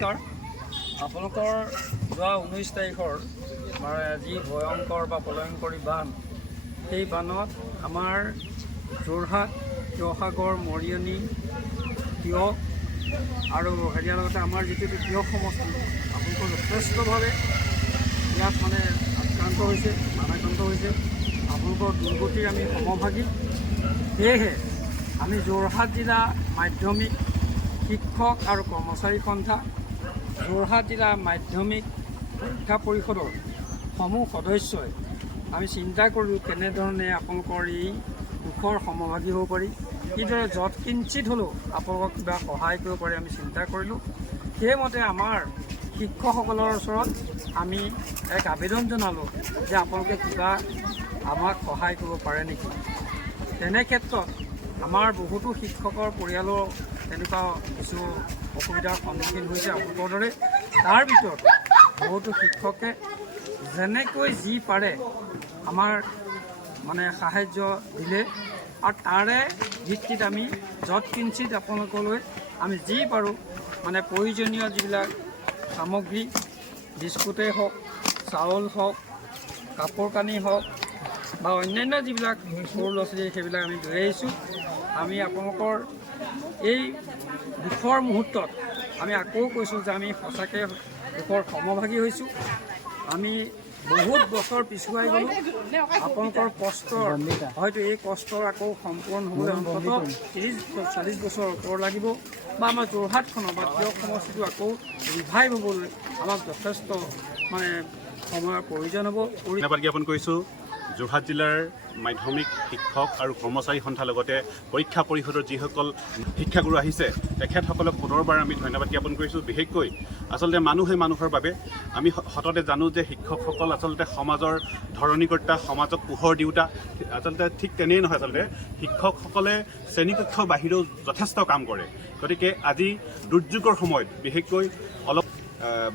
নমস্কাৰ। আপোনালোকৰ যোৱা 19 তাৰিখৰ যি ভয়ংকৰ বা প্ৰলয়ংকৰী বান, সেই বানত আমাৰ যোৰহাট, শিৱসাগৰ, মৰিয়নি, তিয়ক আৰু হেৰিয়াৰ লগতে আমাৰ যিটো তিয়ক সমষ্টি আপোনালোকৰ যথেষ্টভাৱে ইয়াত আক্ৰান্ত হৈছে, বানাক্ৰান্ত হৈছে। আপোনালোকৰ দুৰ্গতিৰ আমি সমভাগী। সেয়েহে আমি যোৰহাট জিলা মাধ্যমিক শিক্ষক আৰু কৰ্মচাৰী সন্থা, যোৰহাট জিলা মাধ্যমিক শিক্ষা পৰিষদৰ সমূহ সদস্যই আমি চিন্তা কৰিলোঁ কেনেধৰণে আপোনালোকৰ এই দুখৰ সমভাগী হ'ব পাৰি, কিদৰে যৎকিঞ্চিত হ'লেও আপোনালোকক কিবা সহায় কৰিব পাৰি আমি চিন্তা কৰিলোঁ। সেইমতে আমাৰ শিক্ষকসকলৰ ওচৰত আমি এক আবেদন জনালোঁ যে আপোনালোকে কিবা আমাক সহায় কৰিব পাৰে নেকি। তেনে ক্ষেত্ৰত আমাৰ বহুতো শিক্ষকৰ পৰিয়ালৰ তেনেকুৱা কিছু অসুবিধাৰ সন্মুখীন হৈছে আপোনালোকৰ দৰে। তাৰ ভিতৰত বহুতো শিক্ষকে যেনেকৈ যি পাৰে আমাৰ সাহায্য দিলে, আৰু তাৰে ভিত্তিত আমি যৎকিঞ্চিত আপোনালোকলৈ আমি যি পাৰোঁ প্ৰয়োজনীয় যিবিলাক সামগ্ৰী, বিস্কুটেই হওক, চাউল হওক, কাপোৰ কানি হওক বা অন্যান্য যিবিলাক সৰু ল'ৰা ছোৱালী সেইবিলাক আমি লৈ আহিছোঁ। আমি আপোনালোকৰ এই দুখৰ মুহূৰ্তত আমি আকৌ কৈছোঁ যে আমি সঁচাকৈ দুখৰ সমভাগী হৈছোঁ। আমি বহুত বছৰ পিছুৱাই গ'লোঁ। আপোনালোকৰ কষ্টৰ হয়তো এই কষ্টৰ আকৌ সম্পূৰ্ণ হ'বলৈ অন্ততঃ 30-40 বছৰ ওপৰ লাগিব, বা আমাৰ যোৰহাটখনৰ বা তিয়ক সমষ্টিটো আকৌ ৰিভাইভ হ'বলৈ আমাক যথেষ্ট সময়ৰ প্ৰয়োজন হ'ব। ধন্যবাদ জ্ঞাপন কৰিছোঁ যোৰহাট জিলাৰ মাধ্যমিক শিক্ষক আৰু কৰ্মচাৰী সন্থাৰ লগতে পৰীক্ষা পৰিষদৰ যিসকল শিক্ষাগুৰু আহিছে তেখেতসকলক পুনৰবাৰ আমি ধন্যবাদ জ্ঞাপন কৰিছোঁ। বিশেষকৈ আচলতে মানুহে মানুহৰ বাবে আমি সততে জানো যে শিক্ষকসকল আচলতে সমাজৰ ধৰণীকৰ্তা, সমাজক পোহৰ দিওঁতা। আচলতে ঠিক তেনেই নহয়, আচলতে শিক্ষকসকলে শ্ৰেণীকক্ষৰ বাহিৰেও যথেষ্ট কাম কৰে। গতিকে আজি দুৰ্যোগৰ সময়ত বিশেষকৈ অলপ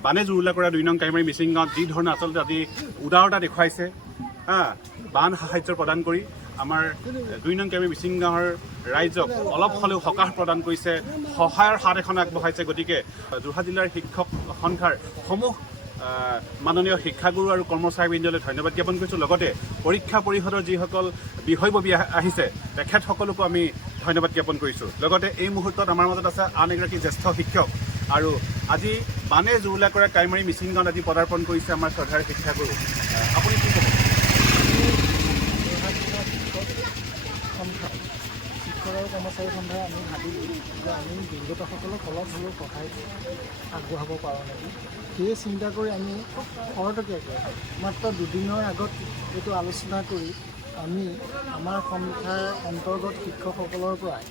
বানে জুৰুলা কৰা 2 নং কাইমাৰী মিচিং গাঁৱত যি ধৰণে আচলতে আজি উদাৰতা দেখুৱাইছে, বান সাহায্য প্ৰদান কৰি আমাৰ 2 নং কাইমাৰী মিচিং গাঁৱৰ ৰাইজক অলপ হ'লেও সকাহ প্ৰদান কৰিছে, সহায়ৰ হাত এখন আগবঢ়াইছে। গতিকে যোৰহাট জিলাৰ শিক্ষক সন্থাৰ সমূহ মাননীয় শিক্ষাগুৰু আৰু কৰ্মচাৰীবৃন্দলৈ ধন্যবাদ জ্ঞাপন কৰিছোঁ। লগতে পৰীক্ষা পৰিষদৰ যিসকল বিষয়ববী আহিছে তেখেতসকলকো আমি ধন্যবাদ জ্ঞাপন কৰিছোঁ। লগতে এই মুহূৰ্তত আমাৰ মাজত আছে আন এগৰাকী জ্যেষ্ঠ শিক্ষক, আৰু আজি বানে জুৰুলা কৰা কাইমাৰী মিচিং গাঁৱত আজি পদাৰ্পণ কৰিছে আমাৰ শ্ৰদ্ধাৰ শিক্ষাগুৰু। আপুনি কি ক'ব? শিক্ষক আৰু কৰ্মচাৰী সন্থাই আমি ভাবিলোঁ যে আমি দুৰ্গতসকলক অলপ হ'লেও সহায় আগবঢ়াব পাৰোঁ নেকি। সেয়ে চিন্তা কৰি আমি খৰতকীয়াকৈ মাত্ৰ 2 দিনৰ আগত এইটো আলোচনা কৰি আমি আমাৰ সন্থাৰ অন্তৰ্গত শিক্ষকসকলৰ পৰাই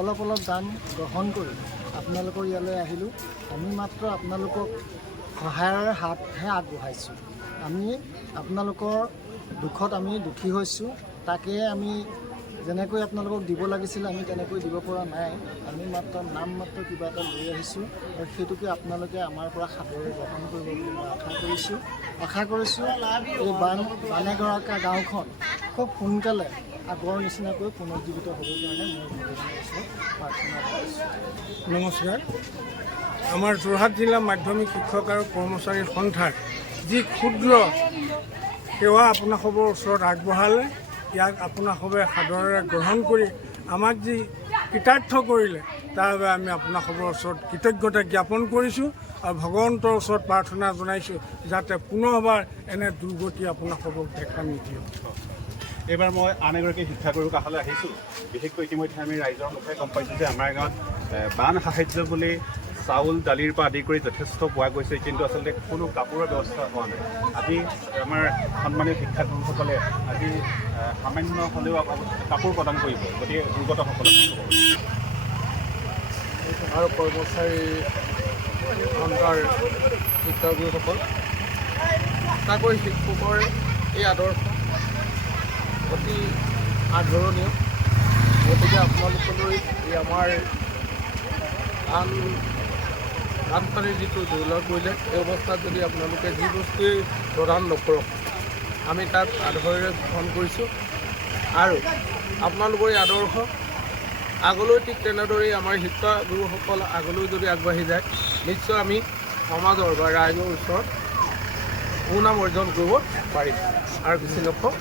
অলপ দান গ্ৰহণ কৰি আপোনালোকৰ ইয়ালৈ আহিলোঁ। আমি মাত্ৰ আপোনালোকক সহায়ৰ হাতহে আগবঢ়াইছোঁ। আমি আপোনালোকৰ দুখত আমি দুখী হৈছোঁ। তাকে আমি যেনেকৈ আপোনালোকক দিব লাগিছিল আমি তেনেকৈ দিব পৰা নাই। আমি মাত্ৰ কিবা এটা লৈ আহিছোঁ, আৰু সেইটোকে আপোনালোকে আমাৰ পৰা সাদৰে গ্ৰহণ কৰিব বুলি মই আশা কৰিছোঁ। এই বানে গৰাকা গাঁওখন খুব সোনকালে আগৰ নিচিনাকৈ পুনৰুজ্জীৱিত হ'বৰ কাৰণে মই ভগৱানৰ ওচৰত প্ৰাৰ্থনা কৰিছোঁ। নমস্কাৰ। আমাৰ যোৰহাট জিলা মাধ্যমিক শিক্ষক আৰু কৰ্মচাৰী সন্থাৰ যি ক্ষুদ্ৰ সেৱা আপোনাসৱৰ ওচৰত আগবঢ়ালে, ইয়াক আপোনাসৱে সাদৰেৰে গ্ৰহণ কৰি আমাক যি কৃতাৰ্থ কৰিলে তাৰ বাবে আমি আপোনাসৱৰ ওচৰত কৃতজ্ঞতা জ্ঞাপন কৰিছোঁ, আৰু ভগৱন্তৰ ওচৰত প্ৰাৰ্থনা জনাইছোঁ যাতে পুনৰবাৰ এনে দুৰ্গতি আপোনাসৱক দেখা নিদিয়ে। এইবাৰ মই আন এগৰাকী শিক্ষাগুৰুৰ কাষলৈ আহিছোঁ। বিশেষকৈ ইতিমধ্যে আমি ৰাইজৰ মুখে গম পাইছোঁ যে আমাৰ গাঁৱত বান সাহায্য বুলি চাউল, দালিৰ পৰা আদি কৰি যথেষ্ট পোৱা গৈছে, কিন্তু আচলতে কোনো কাপোৰৰ ব্যৱস্থা হোৱা নাই। আজি আমাৰ সন্মানীয় শিক্ষাগুৰুসকলে আজি সামান্য হ'লেও কাপোৰ প্ৰদান কৰিব। গতিকে দুৰ্গতসকলক আৰু কৰ্মচাৰী সন্থাৰ শিক্ষাগুৰুসকল, তাকৈ শিক্ষকৰ এই আদৰ্শ অতি আদৰণীয়। গতিকে আপোনালোকলৈ এই আমাৰ বানপানীৰ যিটো জৰুৰীয়া কৰিলে এই অৱস্থাত যদি আপোনালোকে যি বস্তুৱেই প্ৰদান নকৰক, আমি তাক আদৰেৰে গ্ৰহণ কৰিছোঁ। আৰু আপোনালোকৰ এই আদৰ্শ আগলৈ ঠিক তেনেদৰেই আমাৰ শিক্ষাগুৰুসকল আগলৈ যদি আগবাঢ়ি যায় নিশ্চয় আমি সমাজৰ বা ৰাইজৰ ওচৰত সুনাম অৰ্জন কৰিব পাৰিম আৰু বেছি নকওঁ।